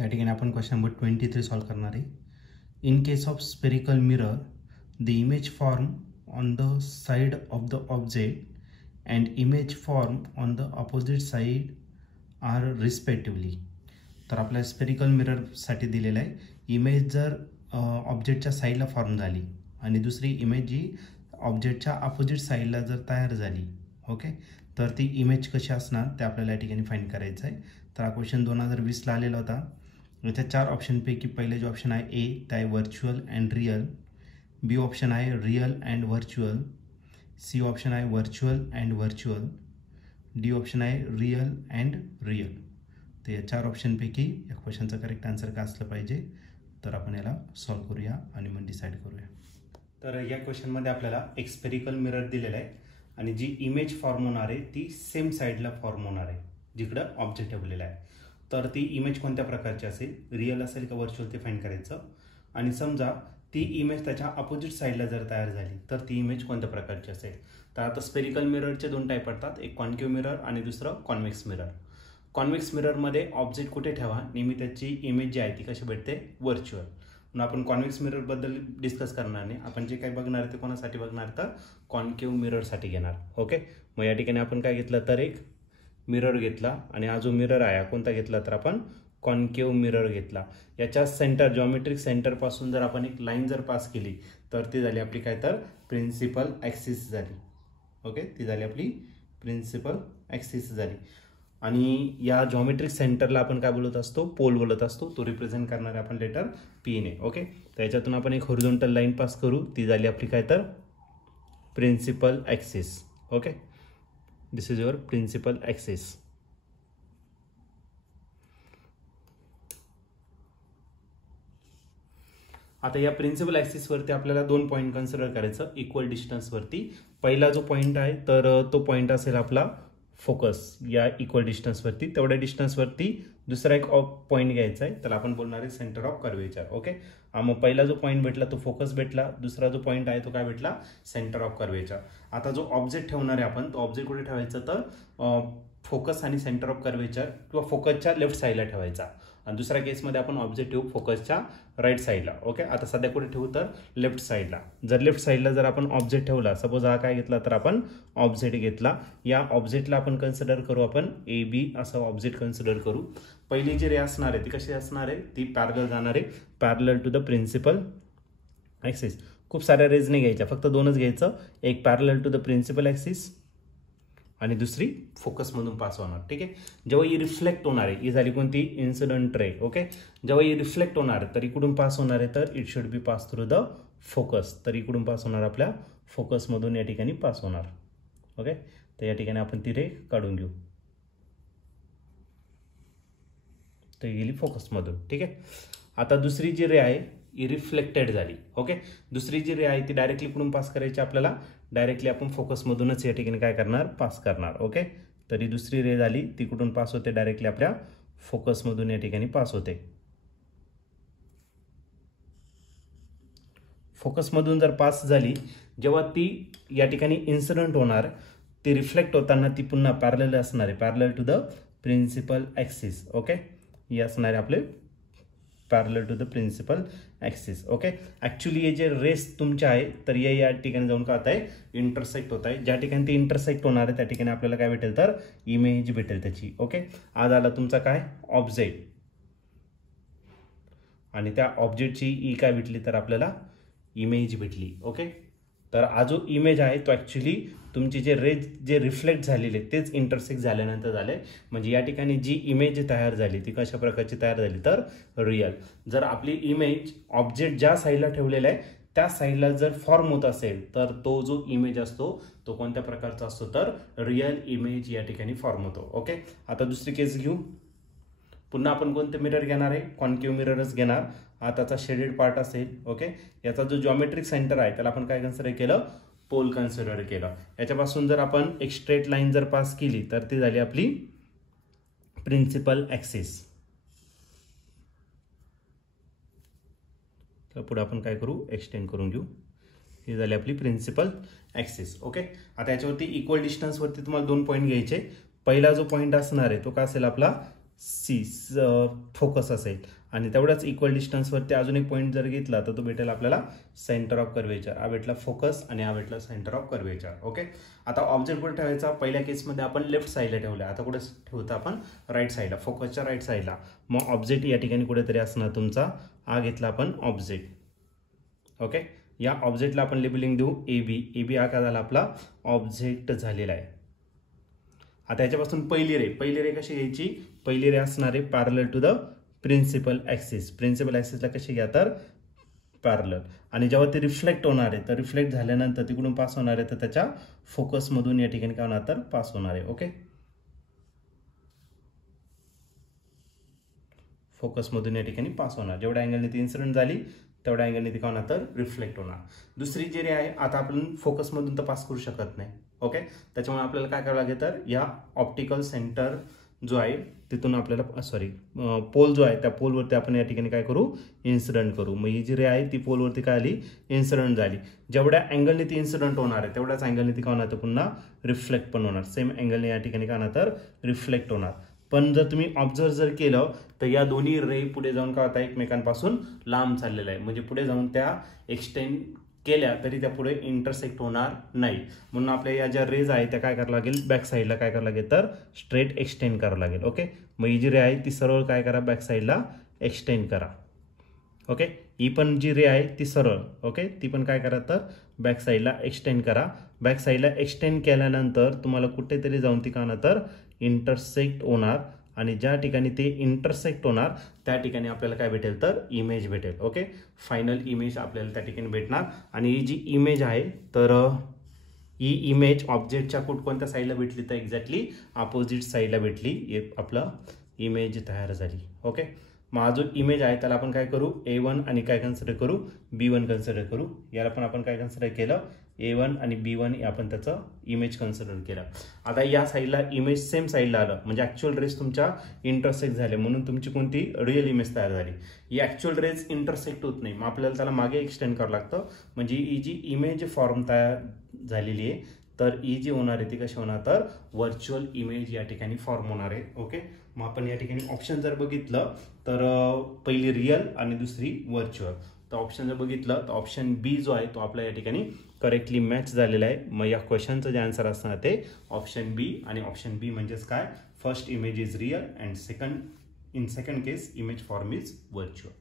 त्या ठिकाणी आपण क्वेश्चन नंबर 23 सॉल्व करणार आहे. In case of spherical mirror the image form on the side of the object and image form on the opposite side are respectively. तर आपल्या spherical मिररसाठी दिलेलं आहे, इमेज जर ऑब्जेक्टच्या साईडला फॉर्म झाली आणि दुसरी इमेज जी ऑब्जेक्टच्या अपोजिट साईडला जर तयार झाली, ओके, तर ती इमेज कशी असणार ते आपल्याला या ठिकाणी फाइंड करायचं आहे. तर हा क्वेश्चन 2020ला आलेला होता. इथे 4 ऑप्शनपैकी पहिले जो ऑप्शन आहे ए ते आहे virtual and real, B option आहे real and virtual, C option आहे virtual and virtual, D option आहे रिअल अँड रिअल. तर या 4 ऑप्शनपैकी या क्वेश्चनचा करेक्ट आन्सर काय असलं पाहिजे, तर आपण याला सॉल्व करूया आणि मग डिसाईड करूया. तर या क्वेश्चनमध्ये आपल्याला एक स्पेरिकल मिरर दिलेला आहे आणि जी इमेज फॉर्म होणार आहे ती सेम साईडला फॉर्म होणार आहे जिकडं ऑब्जेक्ट ठेवलेला आहे. तर ती इमेज कोणत्या प्रकारची असेल, रिअल असेल का व्हर्च्युअल ते फाइंड करायचं. आणि समजा ती इमेज त्याच्या अपोजिट साईडला जर तयार झाली तर ती इमेज कोणत्या प्रकारची असेल. तर आता स्पेरिकल मिररचे 2 टाईप पडतात, एक कॉन्केव्ह मिरर आणि दुसरं कॉन्व्हेक्स मिरर. कॉन्व्हेक्स मिररमध्ये ऑब्जेक्ट कुठे ठेवा, नेहमी त्याची इमेज जी आहे ती कशी भेटते, व्हर्च्युअल. म्हणून आपण कॉन्व्हेक्स मिररबद्दल डिस्कस करणार नाही. आपण जे काही बघणार आहे ते कोणासाठी बघणार, तर कॉन्केव्ह मिररसाठी घेणार. ओके, मग या ठिकाणी आपण काय घेतलं, तर एक मिरर घेतला आणि हा जो मिरर आहे कोणता घेतला, तर आपण कॉन्केव्ह मिरर घेतला. याच्या सेंटर जॉमेट्रिक सेंटरपासून जर आपण एक लाईन जर पास केली तर ती झाली आपली काय, तर प्रिन्सिपल ॲक्सिस झाली. ओके, ती झाली आपली प्रिन्सिपल ॲक्सिस झाली. आणि या जॉमेट्रिक सेंटरला आपण काय बोलत असतो, पोल बोलत असतो. तो रिप्रेझेंट करणारे आपण लेटर पी ने. ओके, तर याच्यातून आपण एक हॉरिझॉन्टल लाईन पास करू, ती झाली आपली काय, तर principal axis. Okay, this is your principal axis. आता या प्रिन्सिपल ॲक्सिसवरती आपल्याला 2 पॉईंट कन्सिडर करायचं इक्वल डिस्टन्सवरती. पहिला जो पॉईंट आहे तर तो पॉईंट असेल आपला फोकस या इक्वल डिस्टन्सवरती. तेवढ्या डिस्टन्सवरती दुसरा एक पॉईंट घ्यायचा आहे, त्याला आपण बोलणार आहे सेंटर ऑफ कर्वेचर. ओके, मग पहिला जो पॉईंट भेटला तो फोकस भेटला, दुसरा जो पॉईंट आहे तो काय भेटला, सेंटर ऑफ कर्वेचर. आता जो ऑब्जेक्ट ठेवणार आहे आपण, तो ऑब्जेक्ट कुठे ठेवायचा, तर फोकस आणि सेंटर ऑफ कर्वेचर किंवा फोकसच्या लेफ्ट साईडला ठेवायचा. आणि दुसऱ्या केसमध्ये आपण ऑब्जेक्ट ठेवू फोकसच्या राईट साईडला. ओके, आता सध्या कुठे ठेवू, तर लेफ्ट साईडला. जर लेफ्ट साईडला जर आपण ऑब्जेक्ट ठेवला, सपोज हा काय घेतला, तर आपण ऑब्जेक्ट घेतला. या ऑब्जेक्टला आपण कन्सिडर करू, आपण ए बी असं ऑब्जेक्ट कन्सिडर करू. पहिली जी रे असणार आहे ती कशी असणार आहे, ती पॅरलल जाणार आहे, parallel to the principal axis. खूप साऱ्या रेज नाही घ्यायच्या, फक्त 2च घ्यायचं. एक parallel to the principal axis आणि दुसरी फोकसमधून पास होणार. ठीक आहे, जेव्हा ही रिफ्लेक्ट होणार आहे, ही झाली कोणती, इन्सिडेंट रे. ओके, जेव्हा ही रिफ्लेक्ट होणार तर इकडून पास होणार आहे, तर it should be pass through the focus. तर इकडून पास होणार, आपल्या फोकसमधून या ठिकाणी पास होणार. ओके, तर या ठिकाणी आपण ती रे काढून घेऊ, तर गेली फोकसमधून. ठीक आहे, आता दुसरी जी रे आहे ही रिफ्लेक्टेड झाली. ओके, दुसरी जी रे आहे ती डायरेक्टली कुठून पास करायची आपल्याला, डायरेक्टली आपण फोकसमधूनच या ठिकाणी काय करणार, पास करणार. ओके, तरी दुसरी रे झाली ती कुठून पास होते, डायरेक्टली आपल्या फोकसमधून या ठिकाणी पास होते. फोकसमधून जर पास झाली, जेव्हा ती या ठिकाणी इन्सिडेंट होणार, ती रिफ्लेक्ट होताना ती पुन्हा पॅरलल असणार आहे, parallel to the principal axis. Okay, हे असणार आहे आपले parallel to the principal axis. Okay, actually हे जे रेस तुमचे आहे तर या ठिकाणी जाऊन काय होत आहे, इंटरसेक्ट होत आहे. ज्या ठिकाणी ते इंटरसेक्ट होणार आहे त्या ठिकाणी आपल्याला काय भेटेल, तर इमेज भेटेल त्याची. ओके, आज आला तुमचा काय, ऑब्जेक्ट, आणि त्या ऑब्जेक्टची ई काय भेटली, तर आपल्याला इमेज भेटली. ओके, तर हा जो इमेज आहे तो ॲक्च्युली तुमची जे रेज जे रिफ्लेक्ट झालेले तेच इंटरसेक्ट झाल्यानंतर झाले. म्हणजे या ठिकाणी जी इमेज तयार झाली ती कशा प्रकारची तयार झाली, तर रिअल. जर आपली इमेज ऑब्जेक्ट ज्या साईडला ठेवलेला आहे त्या साईडला जर फॉर्म होत असेल तर तो जो इमेज असतो तो कोणत्या प्रकारचा असतो, तर रिअल इमेज या ठिकाणी फॉर्म होतो. ओके, आता दुसरी केस घेऊ. पुन्हा आपण कोणते मिरर घेणार आहे, कॉन्केव्ह मिररच घेणार. हा त्याचा शेडेड पार्ट असेल. ओके, याचा जो जॉमेट्रिक सेंटर आहे त्याला आपण काय कन्सिडर केलं, पोल कन्सिडर केलं. याच्यापासून जर आपण एक स्ट्रेट लाईन जर पास केली तर ती झाली आपली प्रिन्सिपल ॲक्सिस. तर पुढे आपण काय करू, एक्सटेंड करून घेऊ. ही झाली आपली प्रिन्सिपल ॲक्सिस. ओके, आता याच्यावरती इक्वल डिस्टन्सवरती तुम्हाला 2 पॉईंट घ्यायचे. पहिला जो पॉईंट असणार आहे तो काय असेल, आपला सी फोकस असेल आणि तेवढाच इक्वल डिस्टन्सवरती अजून एक पॉईंट जर घेतला तर तो भेटेल आपल्याला सेंटर ऑफ कर्वेचर. हा भेटला फोकस आणि हा भेटला सेंटर ऑफ कर्वेचर. ओके, आता ऑब्जेक्ट कुठे ठेवायचा? पहिल्या केसमध्ये आपण लेफ्ट साईडला ठेवला, आता कुठे ठेवतो आपण? राईट साईडला, फोकसच्या राईट साईडला. मग ऑब्जेक्ट या ठिकाणी कुठेतरी असणार तुमचा. हा घेतला आपण ऑब्जेक्ट. ओके, या ऑब्जेक्टला आपण लेबलिंग देऊ ए बी. ए बी हा काय झाला? आपला ऑब्जेक्ट झालेला आहे. आता याच्यापासून पहिली रे कशी घ्यायची? पहिली रे असणार आहे parallel to the principal axis. Principal ॲक्सिसला कशी घ्या? तर पॅरलल. आणि जेव्हा ते रिफ्लेक्ट होणार आहे तर रिफ्लेक्ट झाल्यानंतर तिकडून पास होणार आहे तर त्याच्या फोकसमधून या ठिकाणी काय होणार? तर पास होणार आहे. ओके, फोकसमधून या ठिकाणी पास होणार. जेवढ्या अँगलने ती इन्सिडेंट झाली तेवढ्या अँगलने ती काय होणार? तर रिफ्लेक्ट होणार. दुसरी जी रे आहे, आता आपण फोकसमधून तर पास करू शकत नाही. ओके, त्याच्यामुळे आपल्याला काय करावं लागेल? तर या ऑप्टिकल सेंटर जो आहे तिथून आपल्याला पोल जो आहे त्या पोलवरती आपण या ठिकाणी काय करू? इन्सिडेंट करू. मग ही जी रे आहे ती पोलवरती काय आली? इन्सिडेंट झाली. जेवढ्या अँगलने ती इन्सिडेंट होणार आहे तेवढ्याच अँगलने ती काय होणार? तर पुन्हा रिफ्लेक्ट पण होणार. सेम अँगलने या ठिकाणी काय होणार? तर रिफ्लेक्ट होणार. पण जर तुम्ही ऑब्झर्व जर केलं तर या दोन्ही रे पुढे जाऊन काय होता? एकमेकांपासून लांब चाललेला आहे. म्हणजे पुढे जाऊन त्या एक्सटेंड केल्या तरी त्या पुढे इंटरसेक्ट होणार नाही. म्हणून आपल्या या ज्या रेज आहे त्या काय करावं लागेल? बॅक साईडला काय करावं लागेल? तर स्ट्रेट एक्सटेंड करावं लागेल. ओके, मग ही जी रे आहे ती सरळ काय करा? बॅक साईडला एक्सटेंड करा. ओके, ही पण जी रे आहे ती सरळ. ओके, ती पण काय करा? तर बॅक साईडला एक्सटेंड करा. बॅक साईडला एक्सटेंड केल्यानंतर तुम्हाला कुठेतरी जाऊन ती का तर इंटरसेक्ट होणार. आणि ज्या ठिकाणी ते इंटरसेक्ट होणार त्या ठिकाणी आपल्याला काय भेटेल? तर इमेज भेटेल. ओके, फायनल इमेज आपल्याला त्या ठिकाणी भेटणार. आणि ही जी इमेज आहे तर ही इमेज ऑब्जेक्टच्या कोणत्या साईडला भेटली? तर एक्झॅक्टली अपोजिट साईडला भेटली. आपलं इमेज तयार झाली. ओके, मग हा जो इमेज आहे त्याला आपण काय करू? A1 आणि काय कन्सिडर करू? B1 कन्सिडर करू. याला पण आपण काय कन्सिडर केलं? A1 आणि B1 आपण त्याचं इमेज कन्सिडर केलं. आता या साईडला इमेज सेम साईडला आलं म्हणजे ॲक्च्युअल रेज तुमच्या इंटरसेक्ट झाले म्हणून तुमची कोणती रिअल इमेज तयार झाली. ही ॲक्च्युअल रेज इंटरसेक्ट होत नाही, मग आपल्याला त्याला मागे एक्सटेंड करावं लागतं. म्हणजे ही जी इमेज फॉर्म तयार झालेली आहे तर ही जी होणार आहे ती कशी होणार? तर व्हर्च्युअल इमेज या ठिकाणी फॉर्म होणार आहे. ओके, मग आपण या ठिकाणी ऑप्शन जर बघितलं तर पहिली रिअल आणि दुसरी व्हर्च्युअल. तर ऑप्शन जर बघितलं तर ऑप्शन बी जो आहे तो आपल्या या ठिकाणी करेक्टली मॅच झालेला आहे. मग या क्वेश्चनचं जे आन्सर असणार ते ऑप्शन बी. आणि ऑप्शन बी म्हणजेच काय? First image is real and second case image form is virtual.